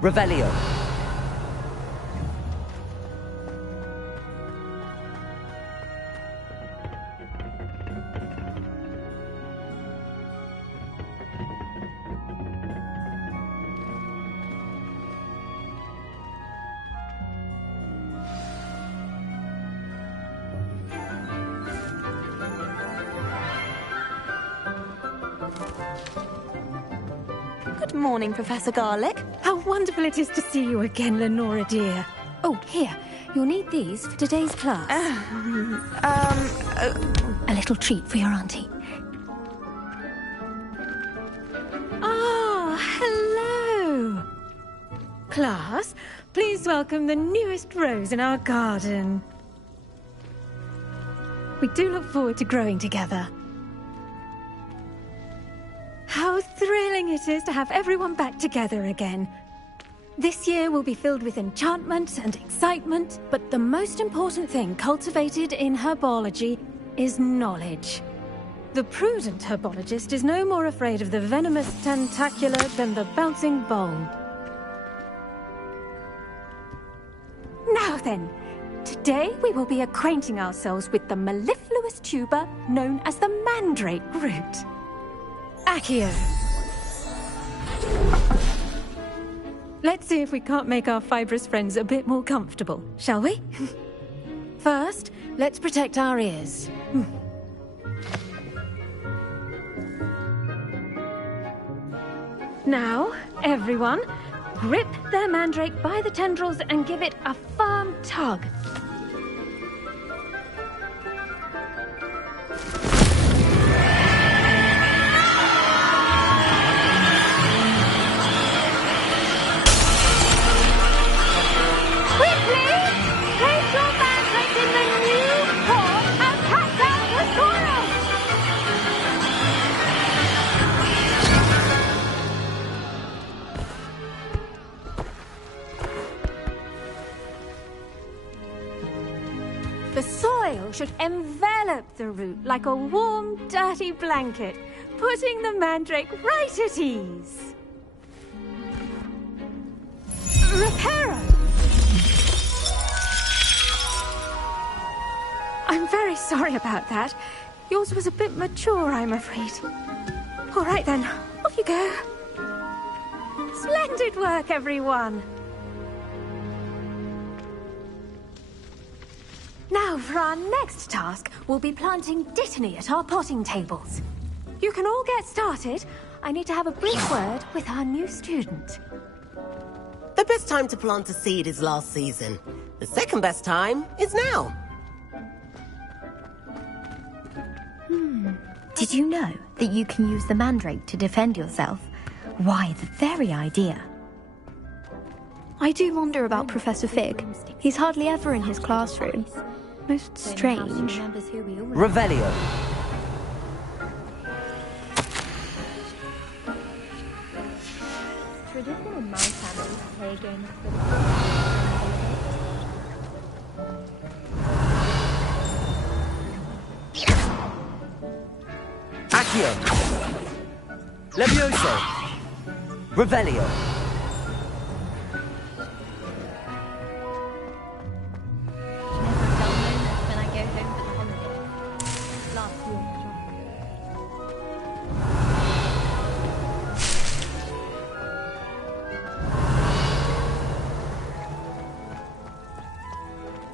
Revelio. Good morning, Professor Garlick. How wonderful it is to see you again, Lenora dear. Oh, here. You'll need these for today's class. A little treat for your auntie. Ah, hello. Class, please welcome the newest rose in our garden. We do look forward to growing together. How thrilling it is to have everyone back together again. This year will be filled with enchantment and excitement, but the most important thing cultivated in herbology is knowledge. The prudent herbologist is no more afraid of the venomous tentacula than the bouncing bulb. Now then, today we will be acquainting ourselves with the mellifluous tuber known as the mandrake root. Accio. Let's see if we can't make our fibrous friends a bit more comfortable, shall we? First, let's protect our ears. Now, everyone, grip their mandrake by the tendrils and give it a firm tug. The soil should envelop the root like a warm, dirty blanket, putting the mandrake right at ease. Reparo! I'm very sorry about that. Yours was a bit mature, I'm afraid. All right then, off you go. Splendid work, everyone! Now, for our next task, we'll be planting dittany at our potting tables. You can all get started. I need to have a brief word with our new student. The best time to plant a seed is last season. The second best time is now. Did you know that you can use the mandrake to defend yourself? Why, the very idea. I do wonder about Professor Fig. He's hardly ever in his classroom. Most strange. Revelio. Traditional in my family to play a game of Accio. Levioso. Revelio.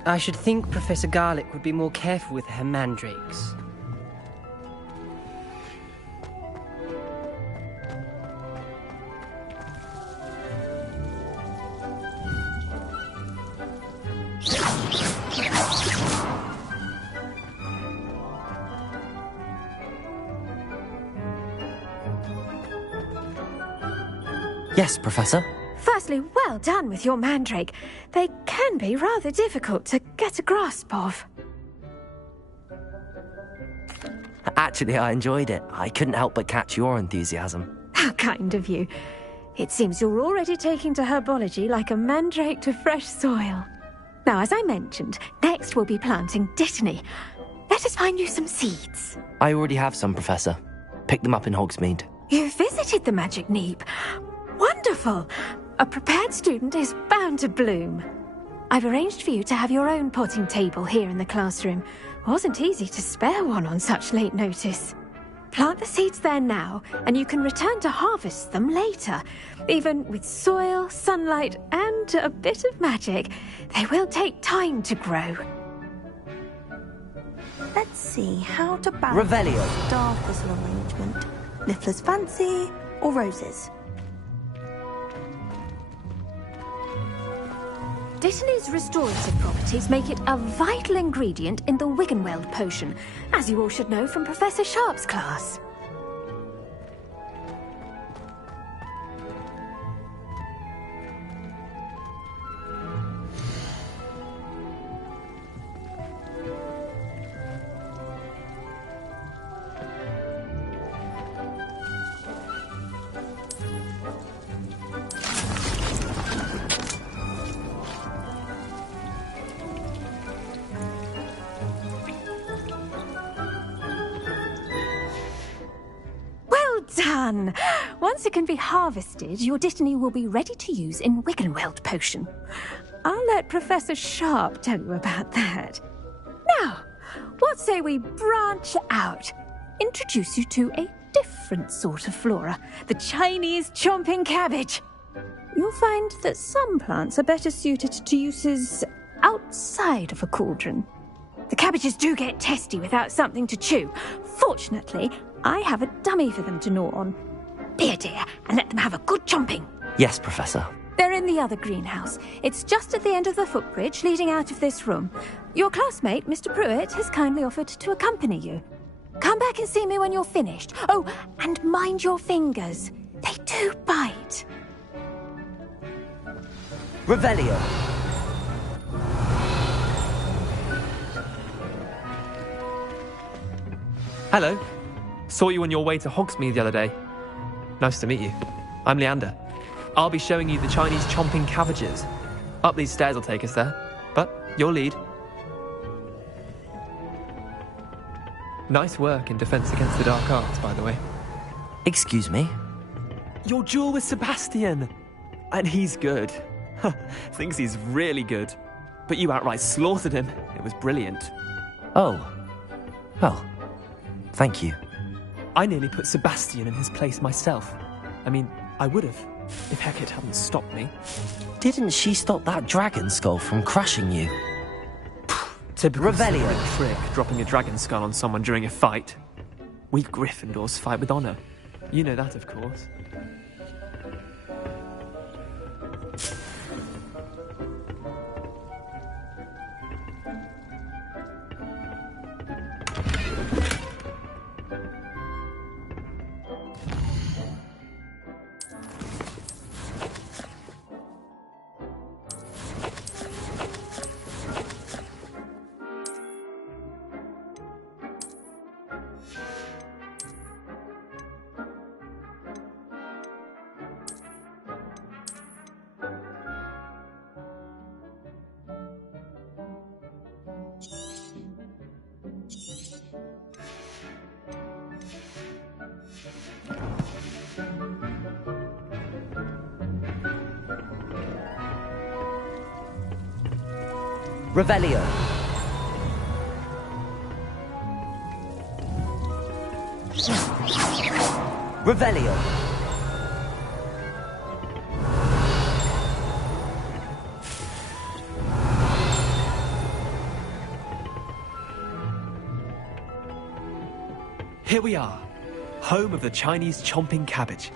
I should think Professor Garlick would be more careful with her mandrakes. Yes, Professor. Firstly, well done with your mandrake. They can be rather difficult to get a grasp of. Actually, I enjoyed it. I couldn't help but catch your enthusiasm. How kind of you. It seems you're already taking to herbology like a mandrake to fresh soil. Now, as I mentioned, next we'll be planting dittany. Let us find you some seeds. I already have some, Professor. Picked them up in Hogsmeade. You visited the Magic Neep. Wonderful. A prepared student is bound to bloom. I've arranged for you to have your own potting table here in the classroom. Wasn't easy to spare one on such late notice. Plant the seeds there now, and you can return to harvest them later. Even with soil, sunlight, and a bit of magic, they will take time to grow. Let's see how to balance Revelio. star thistle arrangement. Niffler's fancy or roses? Dittany's restorative properties make it a vital ingredient in the Wiggenweld potion, as you all should know from Professor Sharp's class. Done! Once it can be harvested, your Dittany will be ready to use in Wiggenweld potion. I'll let Professor Sharp tell you about that. Now, what say we branch out? Introduce you to a different sort of flora, the Chinese chomping cabbage. You'll find that some plants are better suited to uses outside of a cauldron. The cabbages do get testy without something to chew. Fortunately, I have a dummy for them to gnaw on. Be a dear and let them have a good chomping. Yes, Professor. They're in the other greenhouse. It's just at the end of the footbridge leading out of this room. Your classmate, Mr. Pruitt, has kindly offered to accompany you. Come back and see me when you're finished. Oh, and mind your fingers. They do bite. Revelio. Hello. Saw you on your way to Hogsmeade the other day. Nice to meet you. I'm Leander. I'll be showing you the Chinese chomping cabbages. Up these stairs will take us there, but your lead. Nice work in Defense Against the Dark Arts, by the way. Excuse me? Your duel with Sebastian! And he's good. Thinks he's really good. But you outright slaughtered him. It was brilliant. Oh. Well, thank you. I nearly put Sebastian in his place myself. I mean, I would have, if Hecate hadn't stopped me. Didn't she stop that dragon skull from crushing you? Typical Revelio. trick, dropping a dragon skull on someone during a fight. We Gryffindors fight with honor. You know that, of course. Revelio. Revelio. Here we are, home of the Chinese chomping cabbage.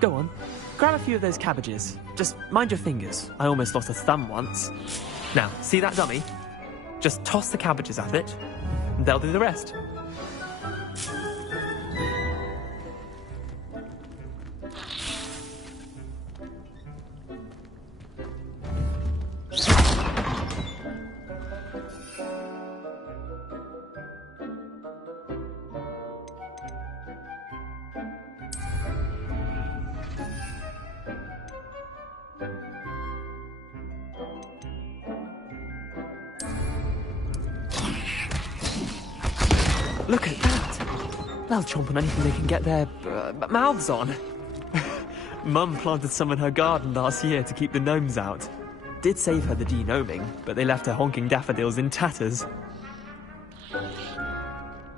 Go on, grab a few of those cabbages. Just mind your fingers. I almost lost a thumb once. Now, see that dummy? Just toss the cabbages at it, and they'll do the rest. Look at that! They'll chomp on anything they can get their mouths on. Mum planted some in her garden last year to keep the gnomes out. Did save her the denoming, but they left her honking daffodils in tatters.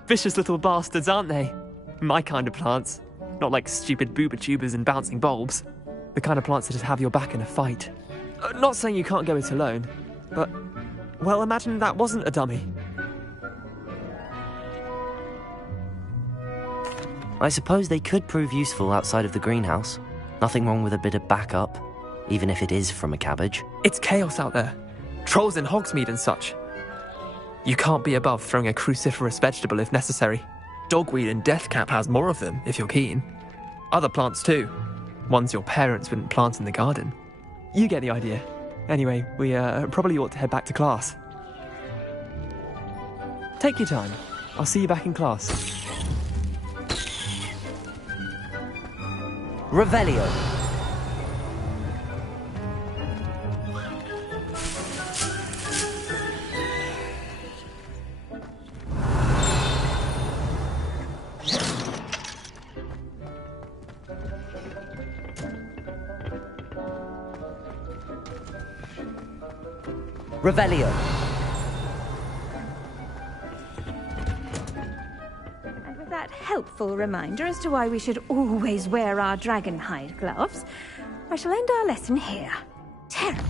Vicious little bastards, aren't they? My kind of plants. Not like stupid booba tubers and bouncing bulbs. The kind of plants that just have your back in a fight. Not saying you can't go it alone, but, well, imagine that wasn't a dummy. I suppose they could prove useful outside of the greenhouse. Nothing wrong with a bit of backup, even if it is from a cabbage. It's chaos out there. Trolls in Hogsmeade and such. You can't be above throwing a cruciferous vegetable if necessary. Dogweed and deathcap has more of them, if you're keen. Other plants too. Ones your parents wouldn't plant in the garden. You get the idea. Anyway, we probably ought to head back to class. Take your time. I'll see you back in class. Revelio. Revelio. And with that helpful reminder as to why we should always wear our dragon hide gloves, I shall end our lesson here. Terrible.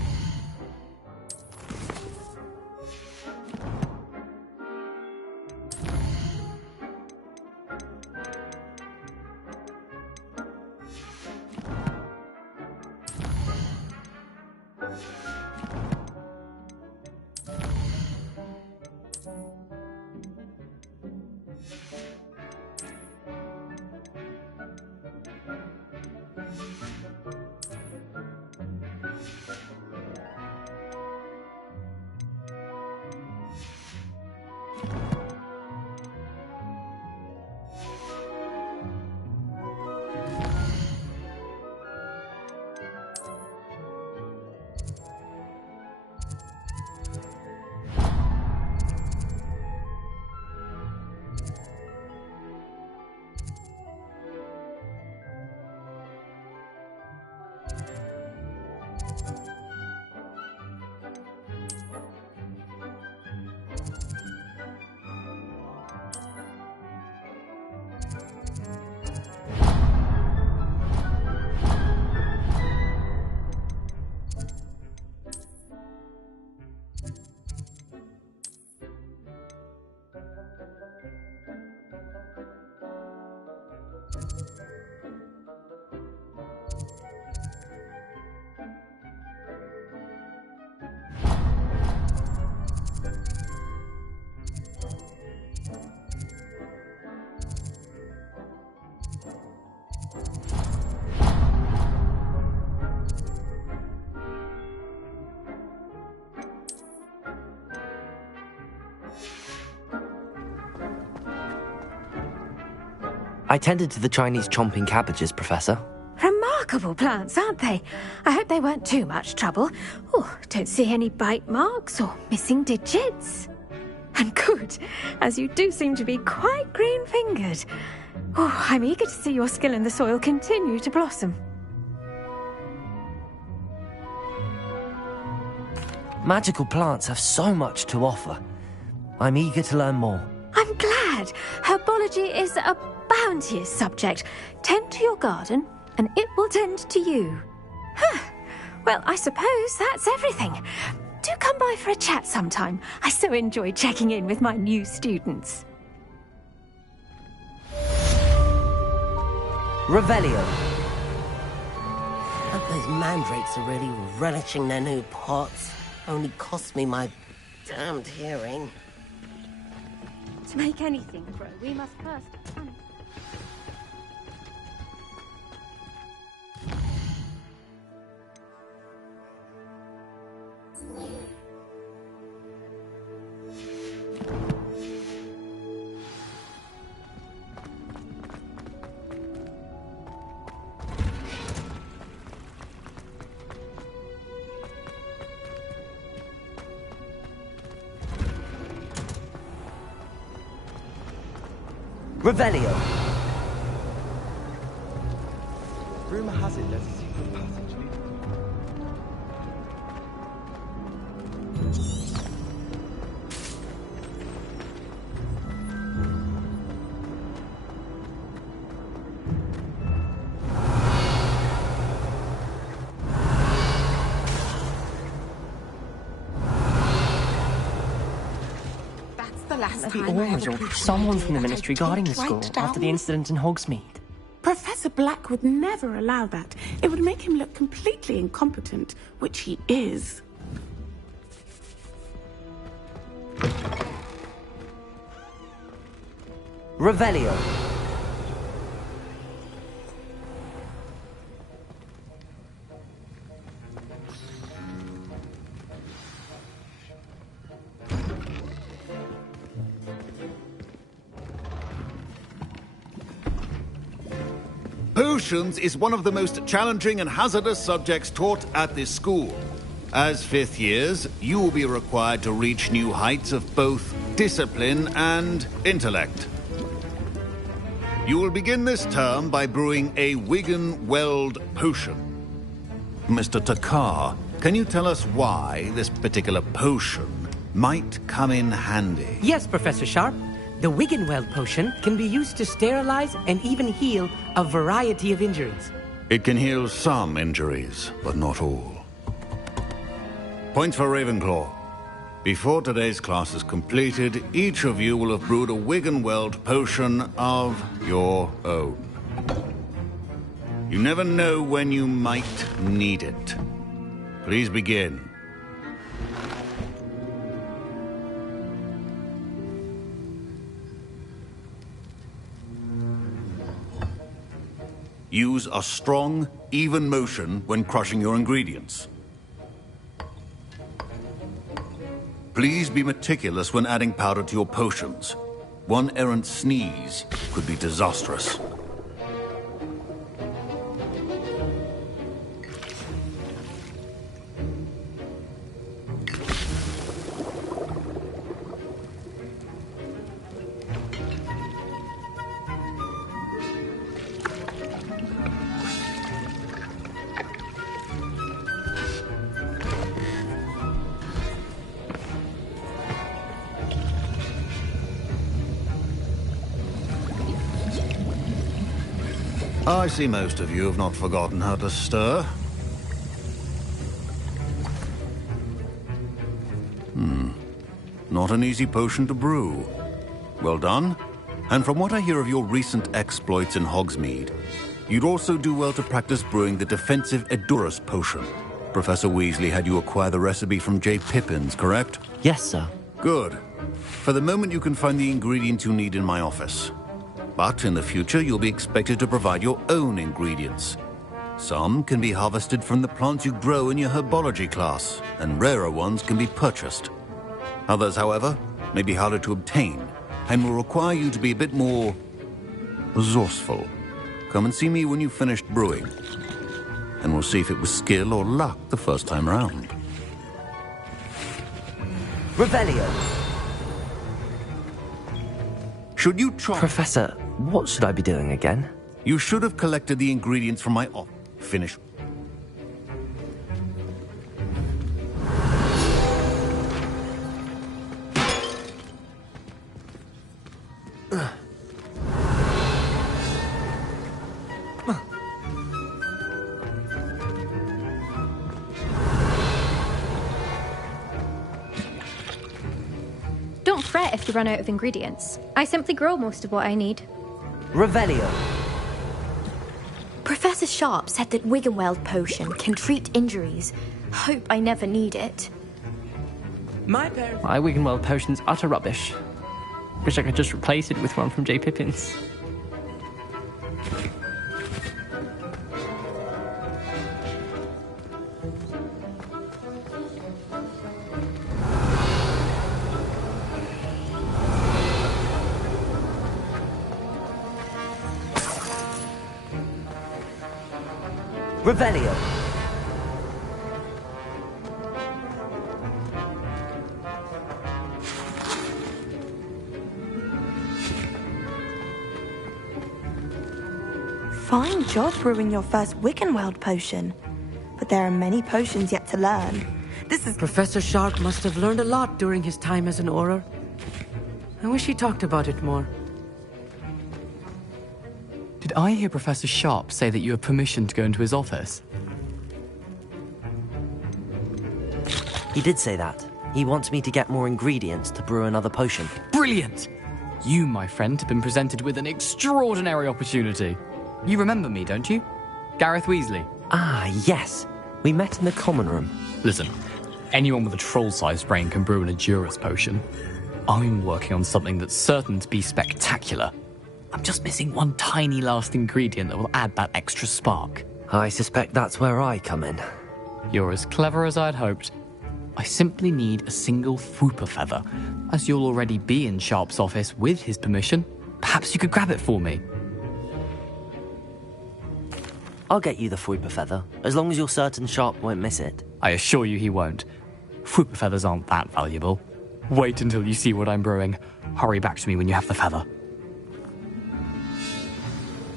I tended to the Chinese chomping cabbages, Professor. Remarkable plants, aren't they? I hope they weren't too much trouble. Oh, don't see any bite marks or missing digits. And good, as you do seem to be quite green-fingered. Oh, I'm eager to see your skill in the soil continue to blossom. Magical plants have so much to offer. I'm eager to learn more. I'm glad. Herbology is a bounteous subject. Tend to your garden, and it will tend to you. Well, I suppose that's everything. Do come by for a chat sometime. I so enjoy checking in with my new students. Revelio. Hope those mandrakes are really relishing their new pots. Only cost me my damned hearing. To make anything grow, we must first... Revelio. Rumor has it there's a secret passage leading. The Order or someone from the Ministry guarding the school after the incident in Hogsmeade. Professor Black would never allow that. It would make him look completely incompetent, which he is. Revelio. Potions is one of the most challenging and hazardous subjects taught at this school. As fifth years, you will be required to reach new heights of both discipline and intellect. You will begin this term by brewing a Wigan-Weld potion. Mr. Takar, can you tell us why this particular potion might come in handy? Yes, Professor Sharp. The Wigan-Weld potion can be used to sterilize and even heal a variety of injuries. It can heal some injuries, but not all. Points for Ravenclaw. Before today's class is completed, each of you will have brewed a Wigan-Weld potion of your own. You never know when you might need it. Please begin. Use a strong, even motion when crushing your ingredients. Please be meticulous when adding powder to your potions. One errant sneeze could be disastrous. I see most of you have not forgotten how to stir. Not an easy potion to brew. Well done. And from what I hear of your recent exploits in Hogsmeade, you'd also do well to practice brewing the defensive Edurus potion. Professor Weasley had you acquire the recipe from J. Pippin's, correct? Yes, sir. Good. For the moment, you can find the ingredients you need in my office. But in the future, you'll be expected to provide your own ingredients. Some can be harvested from the plants you grow in your herbology class, and rarer ones can be purchased. Others, however, may be harder to obtain, and will require you to be a bit more resourceful. Come and see me when you've finished brewing, and we'll see if it was skill or luck the first time round. Revelio. Should you try... Professor, what should I be doing again? You should have collected the ingredients from my office. Finish. Don't fret if you run out of ingredients. I simply grow most of what I need. Revelio. Professor Sharp said that Wigan-Weld potion can treat injuries. Hope I never need it. My Wigan-Weld potion's utter rubbish. Wish I could just replace it with one from J. Pippin's. Revelio. Fine job brewing your first Wiggenweld potion. But there are many potions yet to learn. This is... Professor Sharp must have learned a lot during his time as an Auror. I wish he talked about it more. Did I hear Professor Sharp say that you have permission to go into his office? He did say that. He wants me to get more ingredients to brew another potion. Brilliant! You, my friend, have been presented with an extraordinary opportunity. You remember me, don't you? Gareth Weasley. Ah, yes. We met in the common room. Listen, anyone with a troll-sized brain can brew an Edurus potion. I'm working on something that's certain to be spectacular. I'm just missing one tiny last ingredient that will add that extra spark. I suspect that's where I come in. You're as clever as I'd hoped. I simply need a single Fwooper feather. As you'll already be in Sharp's office with his permission, perhaps you could grab it for me. I'll get you the Fwooper feather, as long as you're certain Sharp won't miss it. I assure you he won't. Fwooper feathers aren't that valuable. Wait until you see what I'm brewing. Hurry back to me when you have the feather.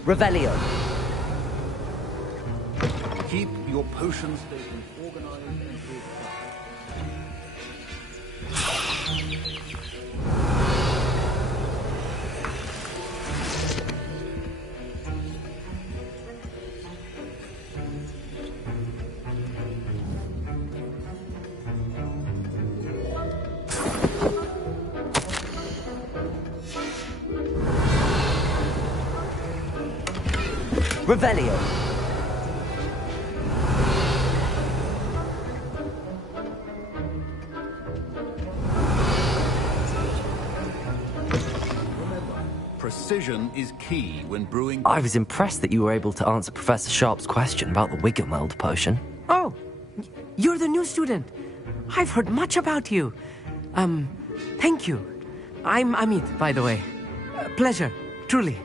Revelio. Keep your potion station organized and Revelio. precision is key when brewing... I was impressed that you were able to answer Professor Sharp's question about the Wiggenweld potion. Oh, you're the new student. I've heard much about you. Thank you. I'm Amit, by the way. Pleasure, truly.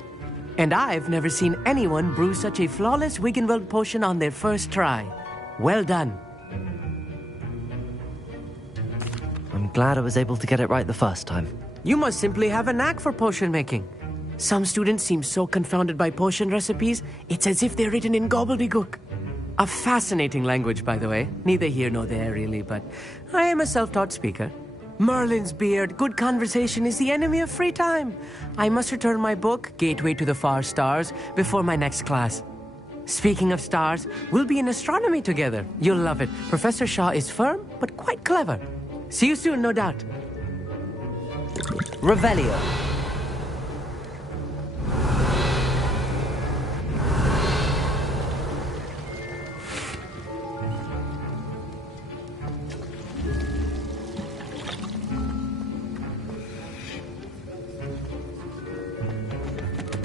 And I've never seen anyone brew such a flawless Wiggenweld potion on their first try. Well done. I'm glad I was able to get it right the first time. You must simply have a knack for potion making. Some students seem so confounded by potion recipes, it's as if they're written in gobbledygook. A fascinating language, by the way. Neither here nor there, really, but I am a self-taught speaker. Merlin's beard, good conversation is the enemy of free time. I must return my book, Gateway to the Far Stars, before my next class. Speaking of stars, we'll be in astronomy together. You'll love it. Professor Shaw is firm, but quite clever. See you soon, no doubt. Revelio.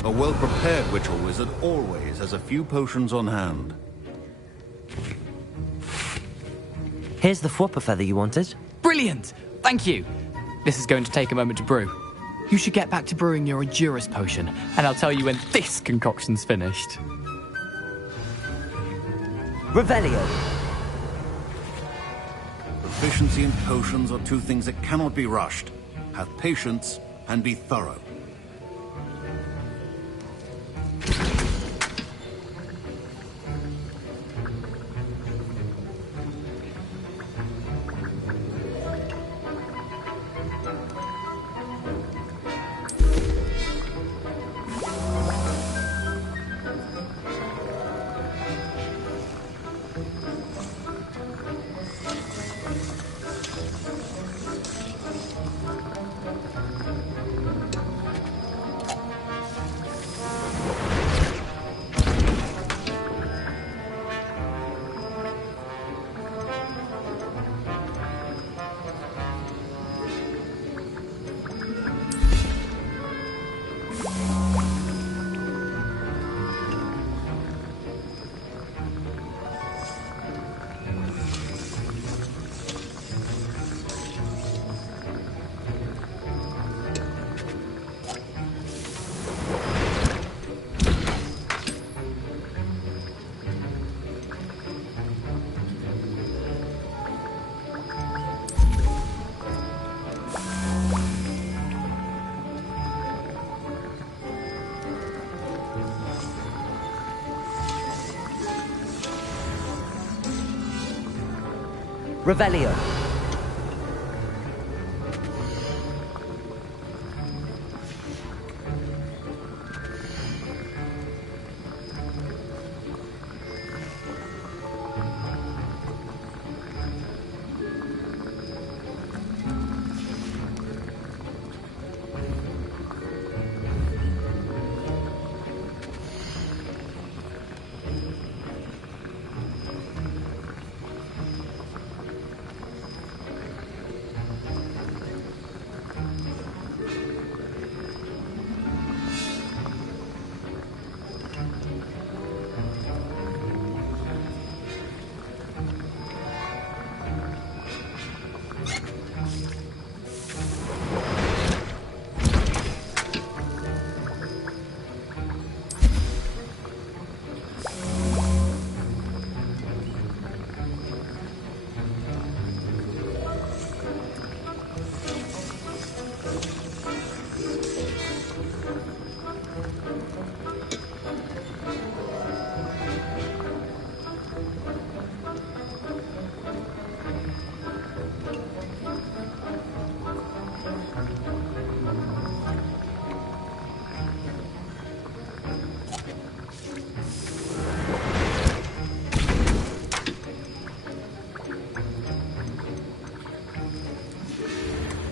A well-prepared witcher wizard always has a few potions on hand. Here's the Fwooper feather you wanted. Brilliant! Thank you! This is going to take a moment to brew. You should get back to brewing your Edurus potion, and I'll tell you when this concoction's finished. Revelio. Proficiency and potions are two things that cannot be rushed. Have patience and be thorough. Revelio.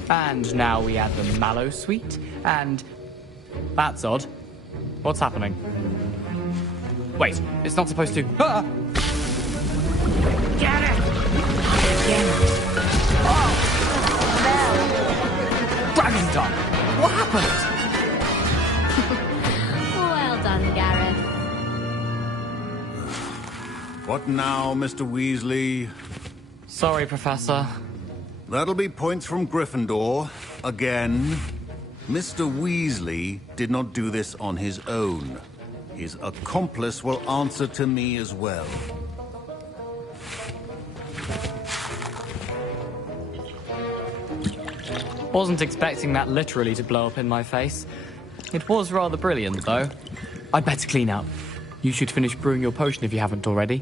And now we add the mallow sweet, and... That's odd. What's happening? Wait, it's not supposed to... Ah! Get it! Oh! Dragon tongue! What happened? Well done, Gareth. What now, Mr. Weasley? Sorry, Professor. That'll be points from Gryffindor. Again. Mr. Weasley did not do this on his own. His accomplice will answer to me as well. Wasn't expecting that literally to blow up in my face. It was rather brilliant, though. I'd better clean up. You should finish brewing your potion if you haven't already.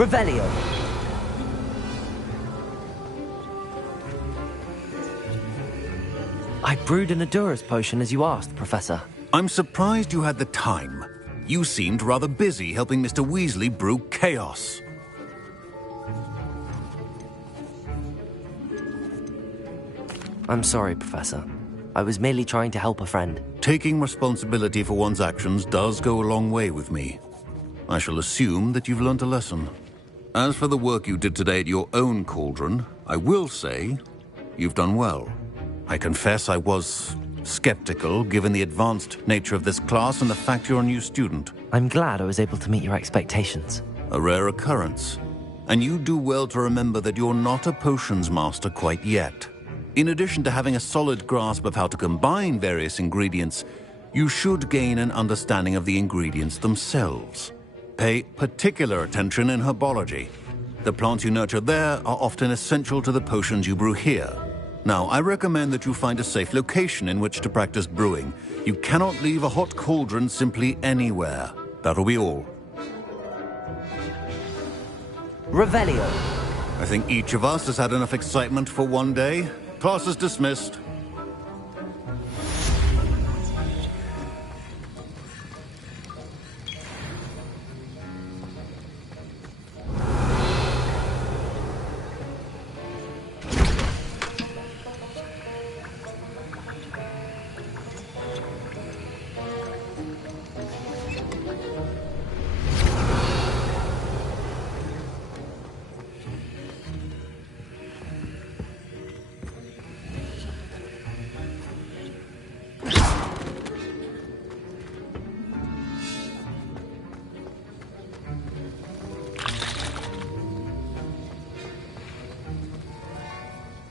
Revelio. I brewed an Adurus potion as you asked, Professor. I'm surprised you had the time. You seemed rather busy helping Mr. Weasley brew chaos. I'm sorry, Professor. I was merely trying to help a friend. Taking responsibility for one's actions does go a long way with me. I shall assume that you've learnt a lesson. As for the work you did today at your own cauldron, I will say you've done well. I confess I was skeptical, given the advanced nature of this class and the fact you're a new student. I'm glad I was able to meet your expectations. A rare occurrence. And you do well to remember that you're not a potions master quite yet. In addition to having a solid grasp of how to combine various ingredients, you should gain an understanding of the ingredients themselves. Pay particular attention in herbology. The plants you nurture there are often essential to the potions you brew here. Now, I recommend that you find a safe location in which to practice brewing. You cannot leave a hot cauldron simply anywhere. That'll be all. Revelio. I think each of us has had enough excitement for one day. Class is dismissed.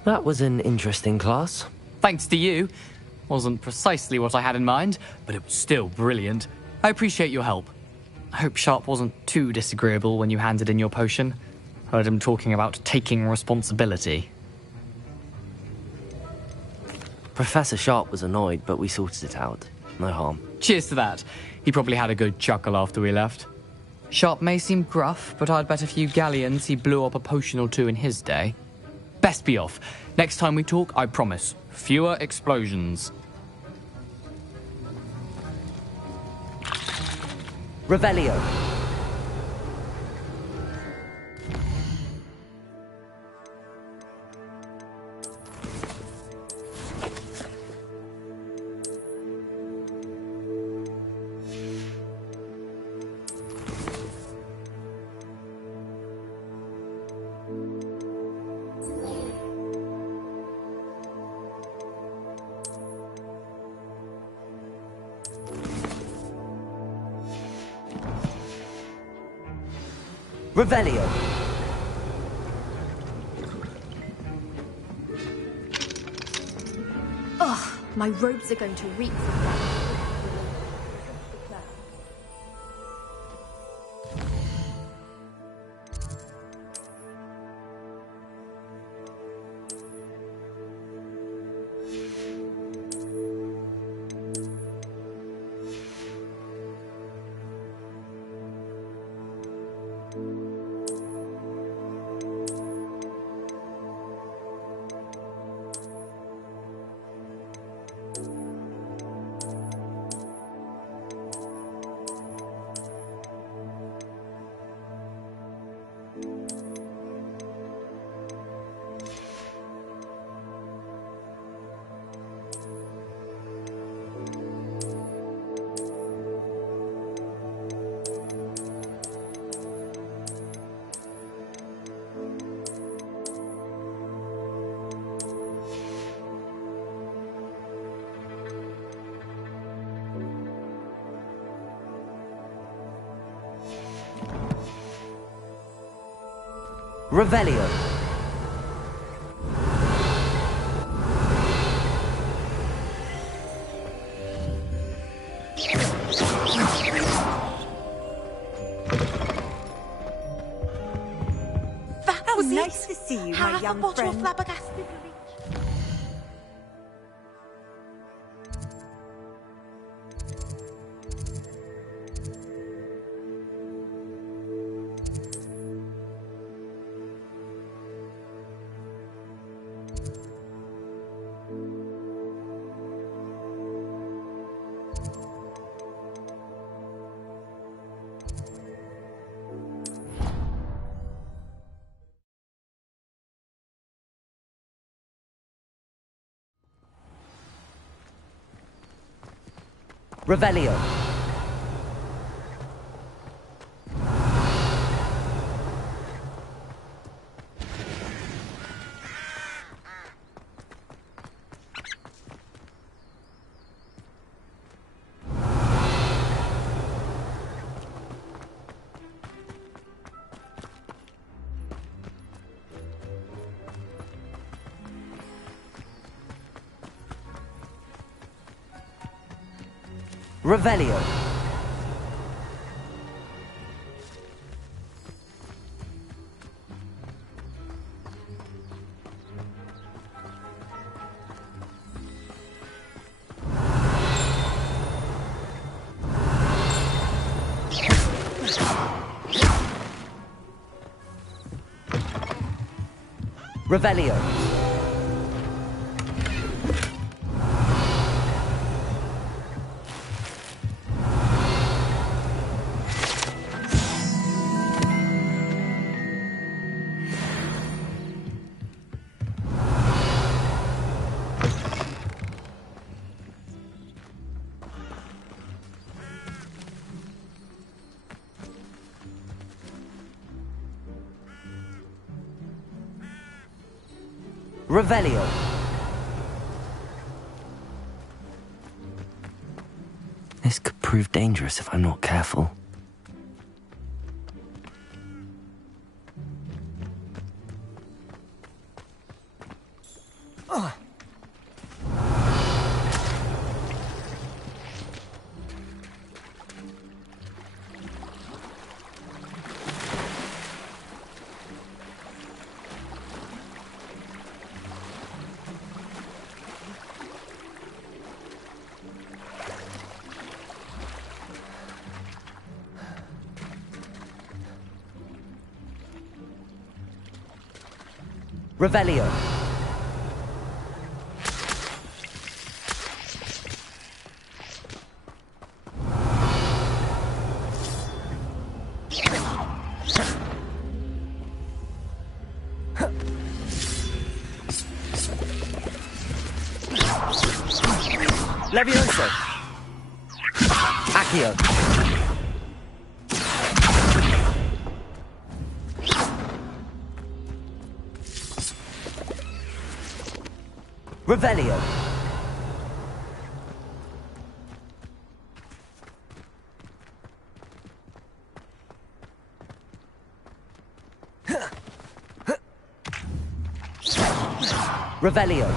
That was an interesting class. Thanks to you. Wasn't precisely what I had in mind, but it was still brilliant. I appreciate your help. I hope Sharp wasn't too disagreeable when you handed in your potion. Heard him talking about taking responsibility. Professor Sharp was annoyed, but we sorted it out. No harm. Cheers to that. He probably had a good chuckle after we left. Sharp may seem gruff, but I'd bet a few galleons he blew up a potion or two in his day. Best be off. Next time we talk, I promise, fewer explosions. Revelio. Revelio. Ugh, my robes are going to reek from that. Revelio. That was nice to see you, my young friend. Revelio. Revelio. Revelio. Revelio. This could prove dangerous if I'm not careful. Revelio. Levioso. Accio. Revelio. Revelio.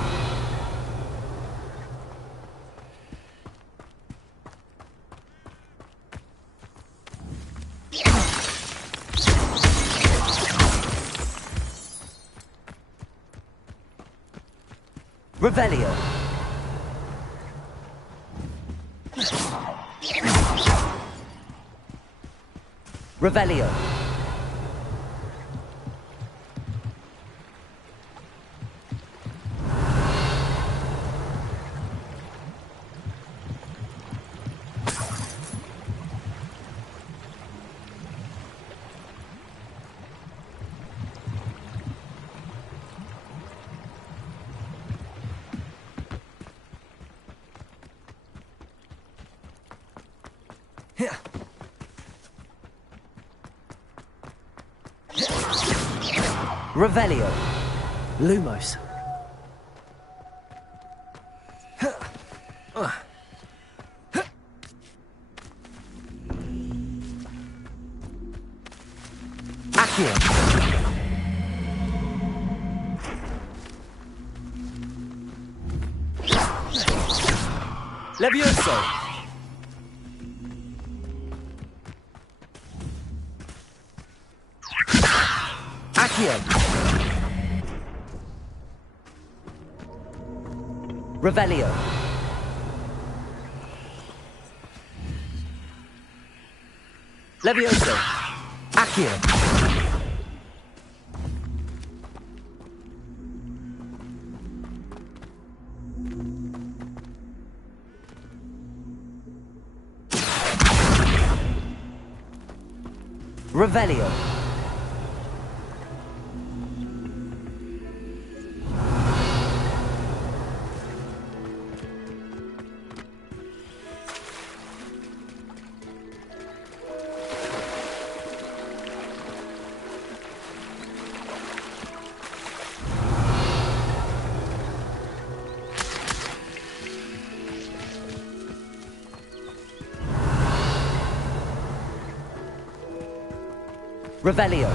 Revelio. Revelio. Revelio. Lumos. Accio. Levioso. Accio. Revelio. Levioso. Accio. Revelio. Revelio.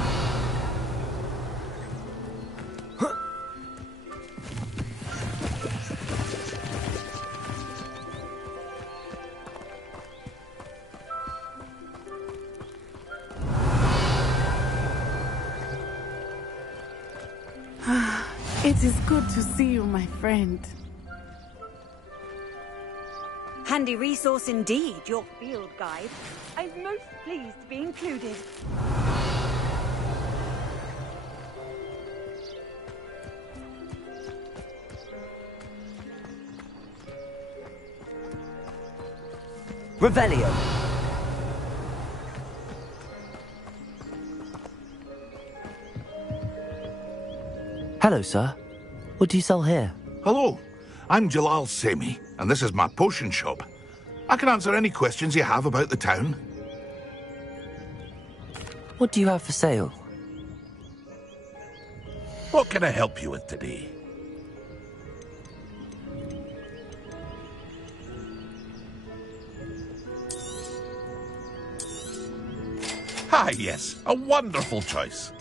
It is good to see you, my friend. Handy resource indeed, your field guide. I'm most pleased to be included. Revelio. Hello, sir. What do you sell here? Hello, I'm Jalal Semi, and this is my potion shop. I can answer any questions you have about the town. What do you have for sale? What can I help you with today? Ah, yes, a wonderful choice.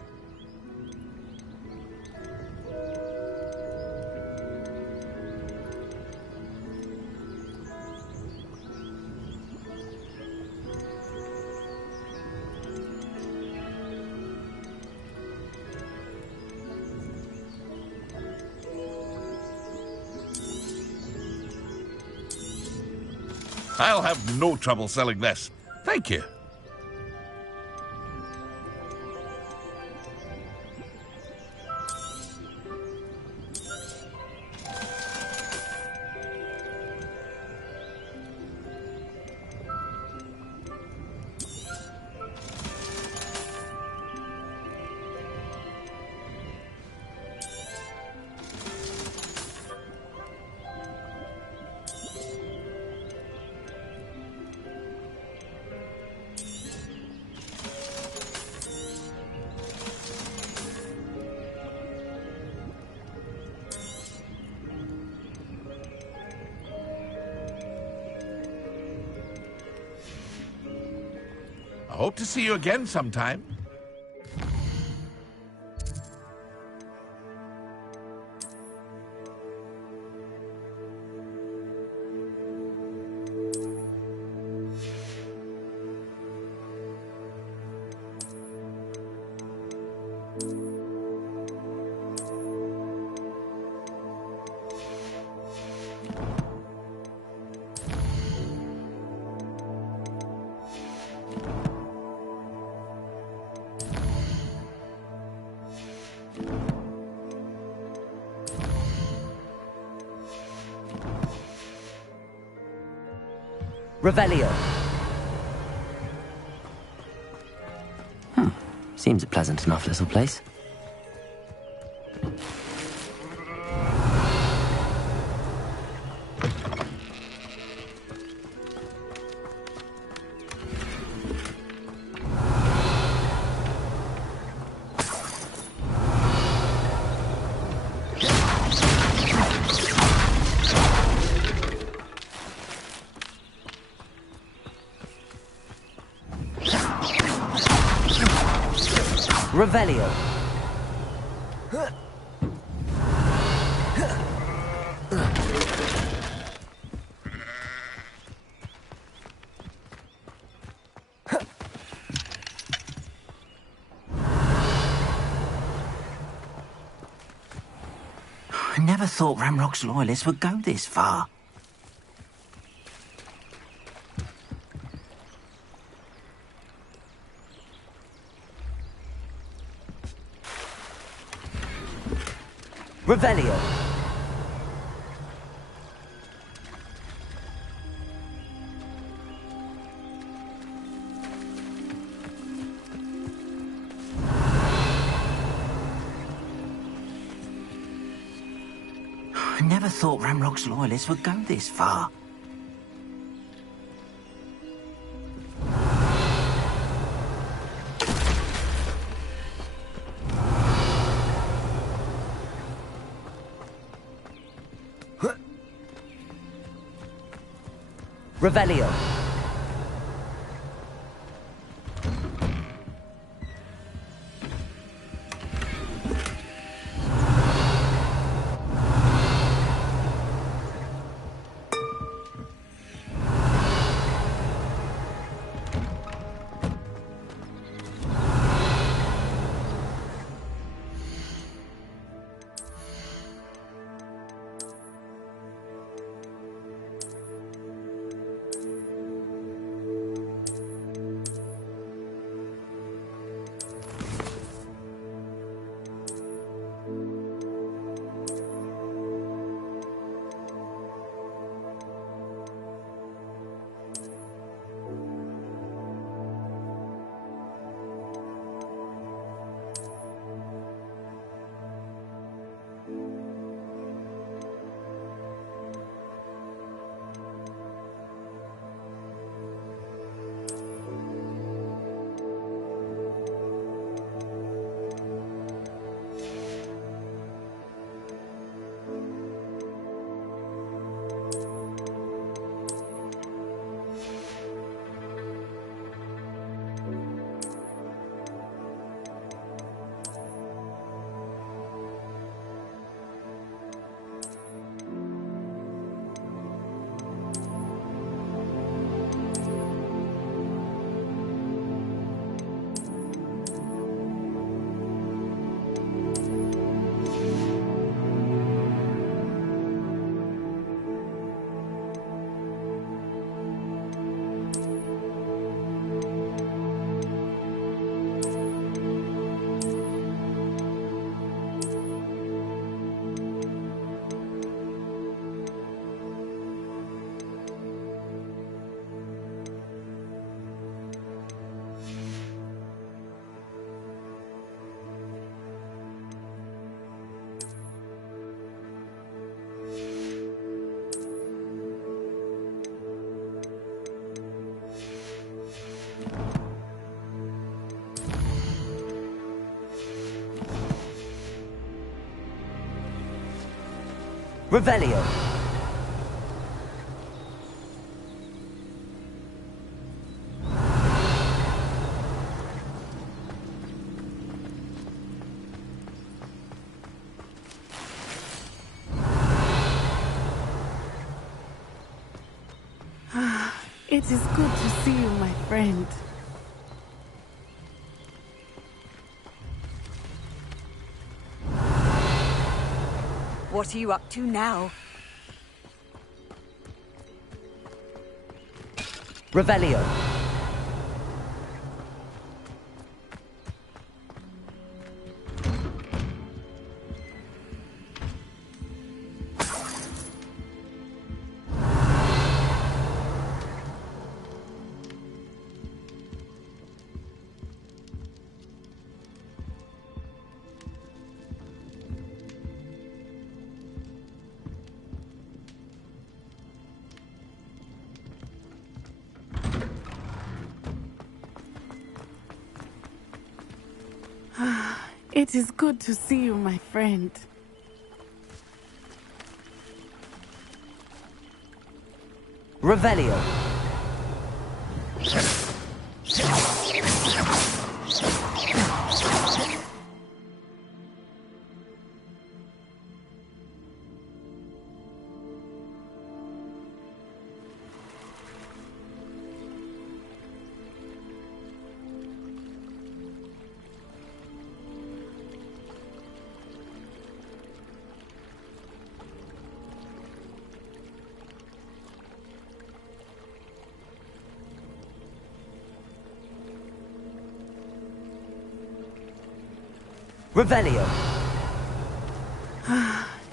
I'll have no trouble selling this. Thank you. I hope to see you again sometime. Revelio. Seems a pleasant enough little place. Revelio. I never thought Ramrock's loyalists would go this far. Revelio. I never thought Ramrock's loyalists would go this far. Revelio. Revelio. It is good to see you, my friend. What are you up to now? Revelio. It is good to see you, my friend. Revelio. Revelio.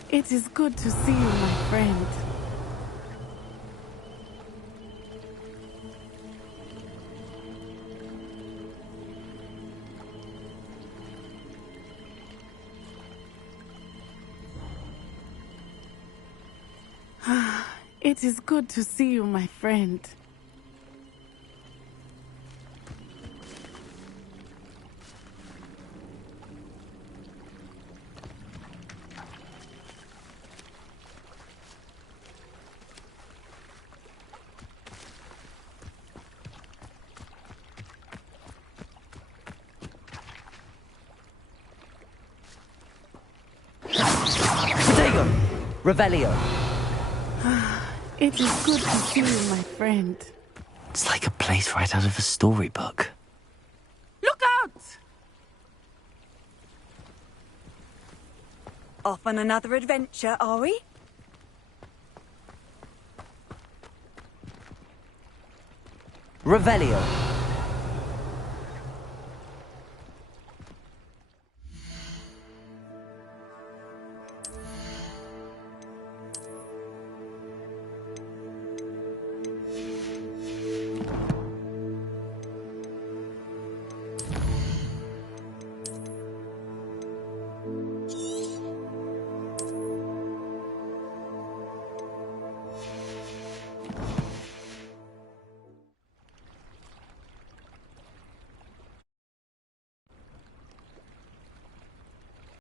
It is good to see you, my friend. It is good to see you, my friend. Revelio. It is good to see you, my friend. It's like a place right out of a storybook. Look out! Off on another adventure, are we? Revelio.